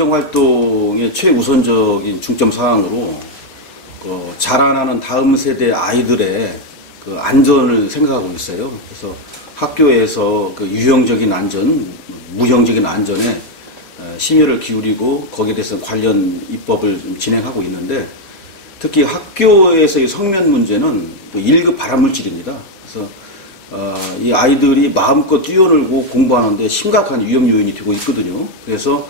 행정활동의 최우선적인 중점 사항으로 자라나는 다음 세대 아이들의 그 안전을 생각하고 있어요. 그래서 학교에서 그 유형적인 안전, 무형적인 안전에 심혈을 기울이고 거기에 대해서 관련 입법을 좀 진행하고 있는데, 특히 학교에서의 성면 문제는 1급 발암물질입니다. 그래서 이 아이들이 마음껏 뛰어놀고 공부하는데 심각한 위험 요인이 되고 있거든요. 그래서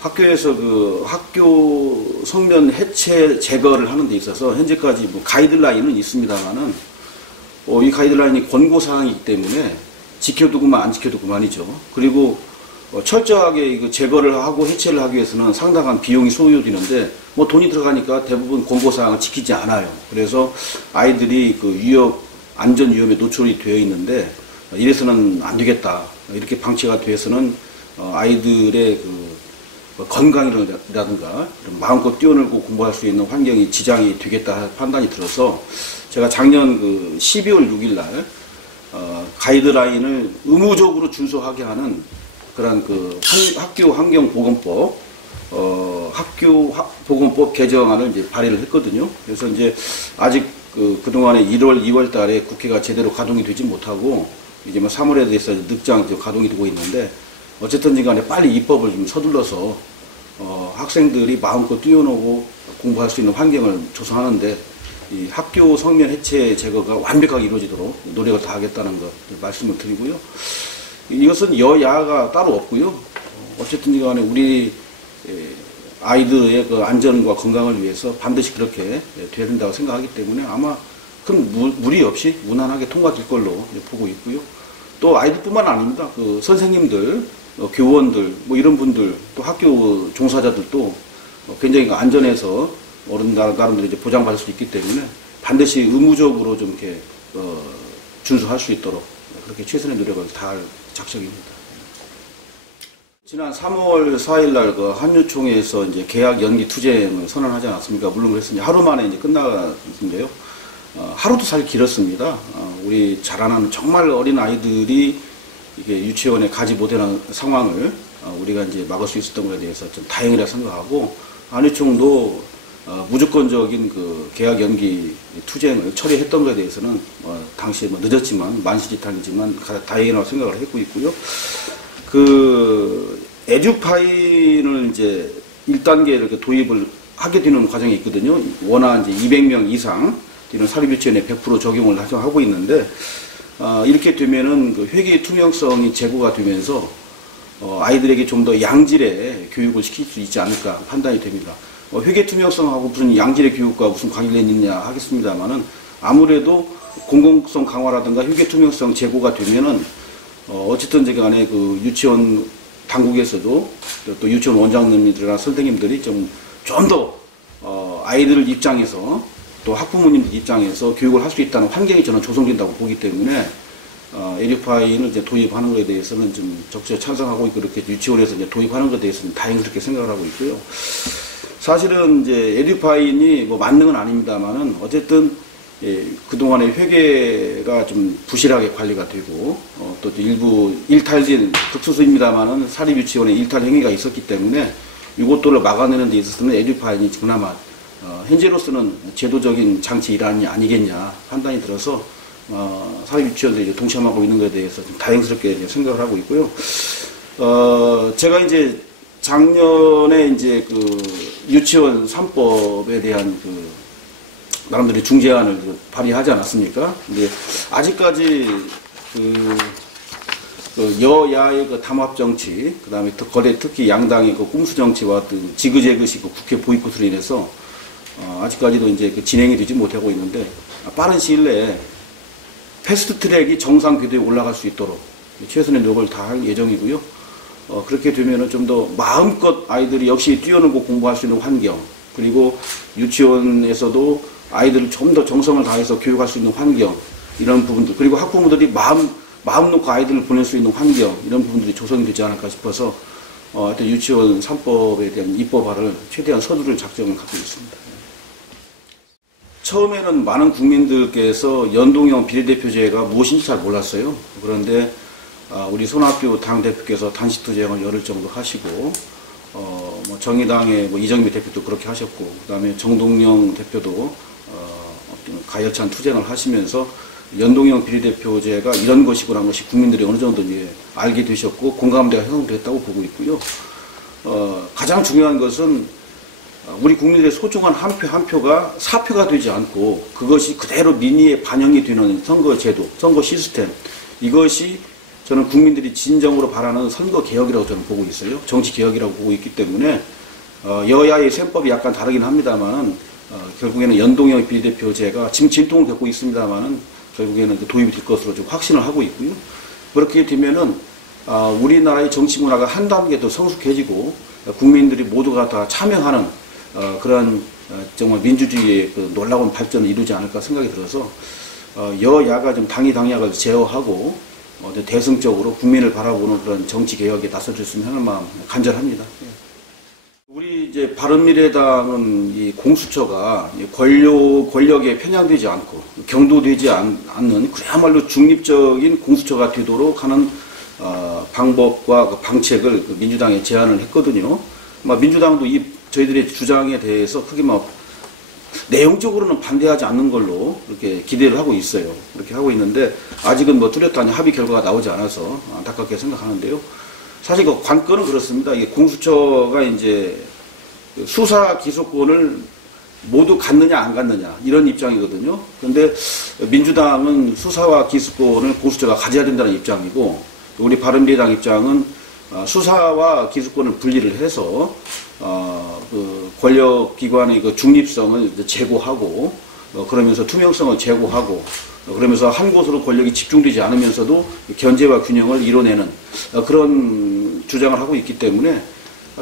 학교에서 그 학교 성면 해체 제거를 하는 데 있어서 현재까지 뭐 가이드라인은 있습니다만은 이 가이드라인이 권고사항이기 때문에 지켜두고만 안 지켜두고만이죠. 그리고 철저하게 이거 제거를 하고 해체를 하기 위해서는 상당한 비용이 소요되는데 뭐 돈이 들어가니까 대부분 권고사항을 지키지 않아요. 그래서 아이들이 그 안전 위험에 노출이 되어 있는데 이래서는 안 되겠다. 이렇게 방치가 돼서는 아이들의 그 건강이라든가 마음껏 뛰어놀고 공부할 수 있는 환경이 지장이 되겠다 판단이 들어서 제가 작년 그 12월 6일 날 가이드라인을 의무적으로 준수하게 하는 그런 그 학교 환경보건법, 학교 보건법 개정안을 이제 발의를 했거든요. 그래서 이제 아직 그동안에 1월, 2월 달에 국회가 제대로 가동이 되지 못하고 이제 뭐 3월에 대해서 늑장 가동이 되고 있는데, 어쨌든 간에 빨리 입법을 좀 서둘러서 학생들이 마음껏 뛰어노고 공부할 수 있는 환경을 조성하는데 이 학교 성면 해체 제거가 완벽하게 이루어지도록 노력을 다하겠다는 것 말씀을 드리고요. 이것은 여야가 따로 없고요. 어쨌든 간에 우리 아이들의 그 안전과 건강을 위해서 반드시 그렇게 돼야 된다고 생각하기 때문에 아마 큰 무리 없이 무난하게 통과될 걸로 보고 있고요. 또 아이들뿐만 아닙니다. 그 선생님들, 교원들, 뭐 이런 분들, 또 학교 종사자들도 굉장히 안전해서 나름대로 이제 보장받을 수 있기 때문에 반드시 의무적으로 좀 이렇게 준수할 수 있도록 그렇게 최선의 노력을 다할 작정입니다. 지난 3월 4일 날 그 한유총회에서 이제 계약 연기 투쟁을 선언하지 않았습니까? 물론 그랬으니 하루 만에 이제 끝났는데요. 하루도 사실 길었습니다. 우리 자라나는 정말 어린 아이들이 이게 유치원에 가지 못하는 상황을 우리가 이제 막을 수 있었던 것에 대해서 좀 다행이라 생각하고, 한유총도 무조건적인 그 계약 연기 투쟁을 처리했던 것에 대해서는 당시에 뭐 늦었지만 만시지탄이지만 다행이라고 생각을 했고 있고요. 그 에듀파인을 이제 1단계 이렇게 도입을 하게 되는 과정이 있거든요. 원화 이제 200명 이상 되는 사립유치원에 100% 적용을 하고 있는데, 이렇게 되면은 그 회계 투명성이 제고가 되면서 아이들에게 좀 더 양질의 교육을 시킬 수 있지 않을까 판단이 됩니다. 회계 투명성하고 무슨 양질의 교육과 무슨 관련이 있냐 하겠습니다만은, 아무래도 공공성 강화라든가 회계 투명성 제고가 되면은 어쨌든 간에 그 유치원 당국에서도 또 유치원 원장님들이나 선생님들이 좀 더 아이들 입장에서 또 학부모님들 입장에서 교육을 할 수 있다는 환경이 저는 조성된다고 보기 때문에 에듀파인을 이제 도입하는 것에 대해서는 좀 적극 찬성하고 있고, 그렇게 유치원에서 이제 도입하는 것에 대해서는 다행스럽게 생각을 하고 있고요. 사실은 이제 에듀파인이 뭐 맞는 건 아닙니다만은 어쨌든 그동안의 회계가 좀 부실하게 관리가 되고 또 일부 일탈된 극소수입니다만은 사립유치원에 일탈 행위가 있었기 때문에 이것들을 막아내는 데 있어서는 에듀파인이 그나마 현재로서는 제도적인 장치 일환이 아니겠냐 판단이 들어서 사립유치원에 이제 동참하고 있는 것에 대해서 좀 다행스럽게 이제 생각을 하고 있고요. 제가 이제 작년에 이제 그 유치원 3법에 대한 그 나름대로 중재안을 발의하지 않았습니까? 근데 아직까지 그 여야의 그 담합 정치, 그 다음에 특히 양당의 그 꼼수 정치와 지그재그식 그 국회 보이콧으로 인해서 아직까지도 이제 그 진행이 되지 못하고 있는데, 빠른 시일 내에 패스트 트랙이 정상 궤도에 올라갈 수 있도록 최선의 노력을 다할 예정이고요. 그렇게 되면은 좀 더 마음껏 아이들이 역시 뛰어놀고 공부할 수 있는 환경, 그리고 유치원에서도 아이들을 좀 더 정성을 다해서 교육할 수 있는 환경, 이런 부분들, 그리고 학부모들이 마음 놓고 아이들을 보낼 수 있는 환경, 이런 부분들이 조성이 되지 않을까 싶어서 하여튼 유치원 3법에 대한 입법화를 최대한 서두를 작정을 갖고 있습니다. 처음에는 많은 국민들께서 연동형 비례대표제가 무엇인지 잘 몰랐어요. 그런데 우리 손학규 당대표께서 단식투쟁을 열흘 정도 하시고 뭐 정의당의 뭐 이정미 대표도 그렇게 하셨고, 그다음에 정동영 대표도 가열찬 투쟁을 하시면서 연동형 비례대표제가 이런 것이구나 하는 것이 국민들이 어느 정도 이제 알게 되셨고 공감대가 형성됐다고 보고 있고요. 가장 중요한 것은 우리 국민들의 소중한 한 표 한 표가 사표가 되지 않고 그것이 그대로 민의에 반영이 되는 선거제도, 선거 시스템, 이것이 저는 국민들이 진정으로 바라는 선거개혁이라고 저는 보고 있어요. 정치개혁이라고 보고 있기 때문에 여야의 셈법이 약간 다르긴 합니다만은 결국에는 연동형 비례대표제가 지금 진통을 겪고 있습니다만은 결국에는 도입이 될 것으로 좀 확신을 하고 있고요. 그렇게 되면은 우리나라의 정치 문화가 한 단계 더 성숙해지고 국민들이 모두가 다 참여하는 그런 정말 민주주의의 그 놀라운 발전을 이루지 않을까 생각이 들어서 여야가 좀 당이당약을 제어하고 대승적으로 국민을 바라보는 그런 정치 개혁에 나서줬으면 하는 마음 간절합니다. 우리 이제 바른미래당은 이 공수처가 권력에 편향되지 않고 경도되지 않는 그야말로 중립적인 공수처가 되도록 하는 방법과 그 방책을 민주당에 제안을 했거든요. 민주당도 저희들의 주장에 대해서 크게 내용적으로는 반대하지 않는 걸로 이렇게 기대를 하고 있어요. 그렇게 하고 있는데 아직은 뚜렷한 합의 결과가 나오지 않아서 안타깝게 생각하는데요. 사실 그 관건은 그렇습니다. 이게 공수처가 이제 수사 기소권을 모두 갖느냐 안 갖느냐 이런 입장이거든요. 그런데 민주당은 수사와 기소권을 공수처가 가져야 된다는 입장이고 우리 바른미래당 입장은 수사와 기소권을 분리를 해서 그 권력기관의 그 중립성을 제고하고 그러면서 투명성을 제고하고 그러면서 한 곳으로 권력이 집중되지 않으면서도 견제와 균형을 이뤄내는 그런 주장을 하고 있기 때문에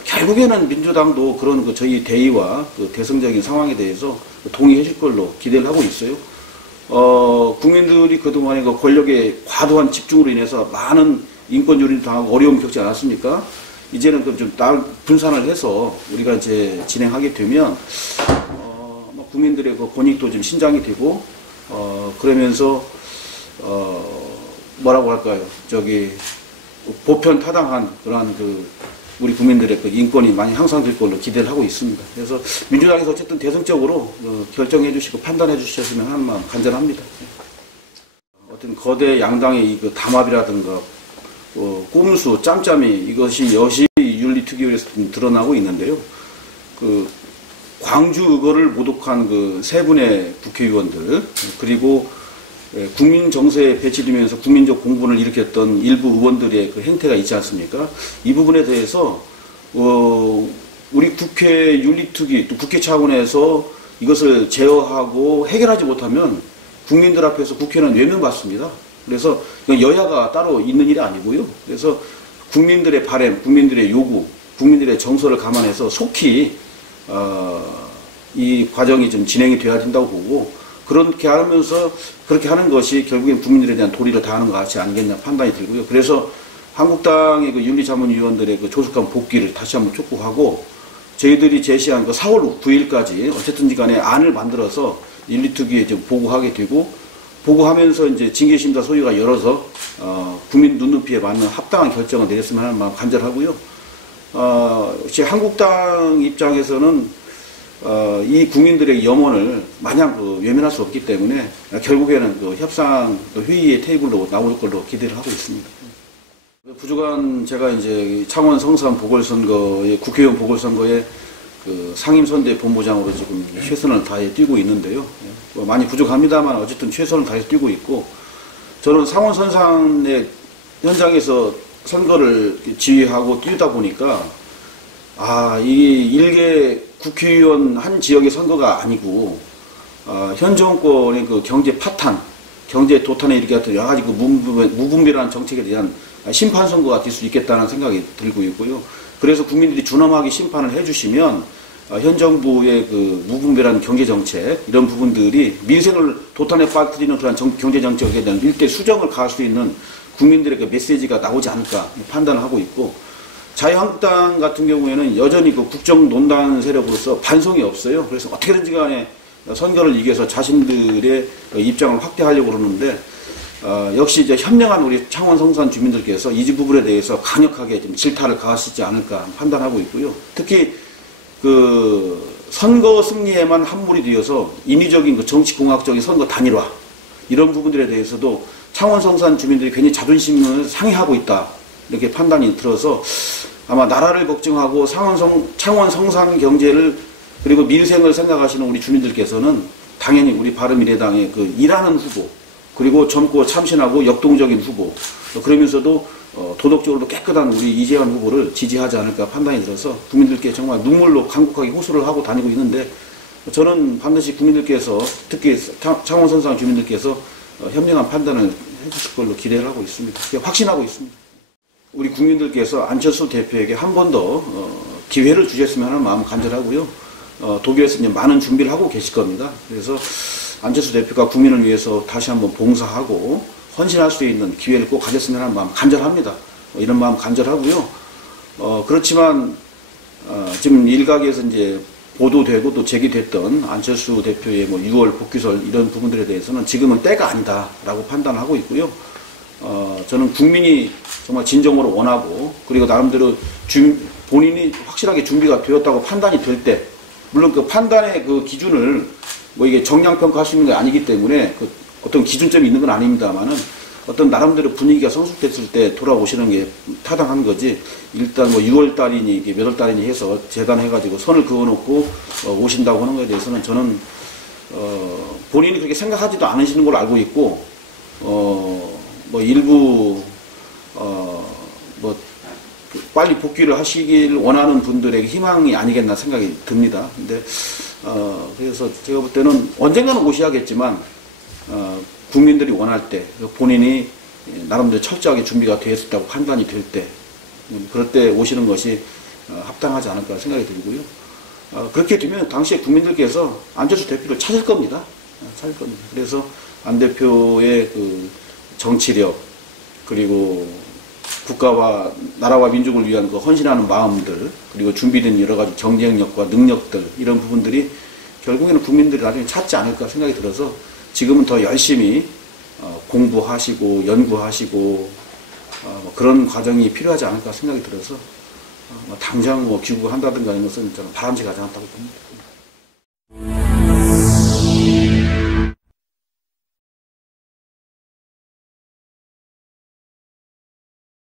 결국에는 민주당도 그런 저희 대의와 그 대승적인 상황에 대해서 동의해 줄 걸로 기대를 하고 있어요. 국민들이 그동안에 그 권력의 과도한 집중으로 인해서 많은 인권 유린을 당하고 어려움을 겪지 않았습니까? 이제는 좀 분산을 해서 우리가 이제 진행하게 되면 국민들의 그 권익도 좀 신장이 되고 그러면서 뭐라고 할까요? 보편 타당한 그러한 우리 국민들의 그 인권이 많이 향상될 걸로 기대를 하고 있습니다. 그래서 민주당에서 어쨌든 대승적으로 결정해 주시고 판단해 주셨으면 하는 마음 간절합니다. 어떤 거대 양당의 이 담합이라든가 꼼수, 짬짬이 이것이 여시 윤리특위에서 드러나고 있는데요. 광주 의거를 모독한 세 분의 국회의원들 그리고 국민 정세에 배치되면서 국민적 공분을 일으켰던 일부 의원들의 그 행태가 있지 않습니까? 이 부분에 대해서 우리 국회 윤리특위 또 국회 차원에서 이것을 제어하고 해결하지 못하면 국민들 앞에서 국회는 외면받습니다. 그래서 여야가 따로 있는 일이 아니고요. 그래서 국민들의 바람, 국민들의 요구, 국민들의 정서를 감안해서 속히 이 과정이 좀 진행이 돼야 된다고 보고 그렇게 하면서 그렇게 하는 것이 결국엔 국민들에 대한 도리를 다하는 것 같지 않겠냐 판단이 들고요. 그래서 한국당의 윤리자문위원들의 조속한 복귀를 다시 한번 촉구하고 저희들이 제시한 4월 9일까지 어쨌든지 간에 안을 만들어서 윤리특위에 좀 보고하게 되고 보고하면서 이제 징계심사 소위가 열어서 국민 눈높이에 맞는 합당한 결정을 내렸으면 하는 마음 간절하고요. 한국당 입장에서는 이 국민들의 염원을 마냥 외면할 수 없기 때문에 결국에는 협상 회의의 테이블로 나올 걸로 기대를 하고 있습니다. 부족한 제가 이제 창원 성산 보궐선거의 국회의원 보궐선거에 상임선대 본부장으로 지금 최선을 다해 뛰고 있는데요. 많이 부족합니다만 어쨌든 최선을 다해서 뛰고 있고 저는 상원 선산의 현장에서 선거를 지휘하고 뛰다 보니까 이 일개 국회의원 한 지역의 선거가 아니고 현 정권의 경제 파탄, 경제 도탄에 이르게 여러 가지 무분별한 정책에 대한 심판 선거가 될 수 있겠다는 생각이 들고 있고요. 그래서 국민들이 준엄하게 심판을 해주시면 현 정부의 무분별한 경제 정책 이런 부분들이 민생을 도탄에 빠뜨리는 그런 경제 정책에 대한 일대 수정을 가할 수 있는 국민들의 메시지가 나오지 않을까 판단을 하고 있고 자유한국당 같은 경우에는 여전히 국정논단 세력으로서 반성이 없어요. 그래서 어떻게든지 간에 선거를 이겨서 자신들의 입장을 확대하려고 그러는데 역시 이제 현명한 우리 창원 성산 주민들께서 이 부분에 대해서 강력하게 좀 질타를 가하시지 않을까 판단하고 있고요. 특히 그 선거 승리에만 함몰이 되어서 인위적인 그 정치공학적인 선거 단일화 이런 부분들에 대해서도 창원 성산 주민들이 괜히 자존심을 상해하고 있다 이렇게 판단이 들어서 아마 나라를 걱정하고 창원 성산 경제를 그리고 민생을 생각하시는 우리 주민들께서는 당연히 우리 바른미래당의 그 일하는 후보 그리고 젊고 참신하고 역동적인 후보 그러면서도 도덕적으로도 깨끗한 우리 이재환 후보를 지지하지 않을까 판단이 들어서 국민들께 정말 눈물로 간곡하게 호소를 하고 다니고 있는데 저는 반드시 국민들께서 특히 창원 성산 주민들께서 현명한 판단을 해주실 걸로 기대를 하고 있습니다. 확신하고 있습니다. 우리 국민들께서 안철수 대표에게 한 번 더 기회를 주셨으면 하는 마음 간절하고요. 독일에서 이제 많은 준비를 하고 계실 겁니다. 그래서 안철수 대표가 국민을 위해서 다시 한번 봉사하고 헌신할 수 있는 기회를 꼭 가졌으면 하는 마음 간절합니다. 이런 마음 간절하고요. 그렇지만 지금 일각에서 이제 보도되고 또 제기됐던 안철수 대표의 뭐 6월 복귀설 이런 부분들에 대해서는 지금은 때가 아니다라고 판단하고 있고요. 저는 국민이 정말 진정으로 원하고 그리고 나름대로 본인이 확실하게 준비가 되었다고 판단이 될 때 물론 그 판단의 그 기준을 뭐 이게 정량평가 할 수 있는 게 아니기 때문에 그 어떤 기준점이 있는 건 아닙니다만은 어떤 나름대로 분위기가 성숙됐을 때 돌아오시는 게 타당한 거지 일단 뭐 6월 달이니 이게 몇 월 달이니 해서 재단해가지고 선을 그어놓고 오신다고 하는 거에 대해서는 저는 본인이 그렇게 생각하지도 않으시는 걸로 알고 있고 뭐 일부 뭐 빨리 복귀를 하시길 원하는 분들에게 희망이 아니겠나 생각이 듭니다. 근데 그래서 제가 볼 때는 언젠가는 오셔야겠지만 국민들이 원할 때 본인이 나름대로 철저하게 준비가 되었다고 판단이 될 때 그럴 때 오시는 것이 합당하지 않을까 생각이 들고요. 그렇게 되면 당시에 국민들께서 안철수 대표를 찾을 겁니다. 찾을 겁니다. 그래서 안 대표의 그 정치력 그리고 국가와 나라와 민족을 위한 그 헌신하는 마음들 그리고 준비된 여러 가지 경쟁력과 능력들 이런 부분들이 결국에는 국민들이 나중에 찾지 않을까 생각이 들어서 지금은 더 열심히 공부하시고 연구하시고 그런 과정이 필요하지 않을까 생각이 들어서 당장 뭐 귀국한다든가 이런 것은 저는 바람직하지 않다고 봅니다.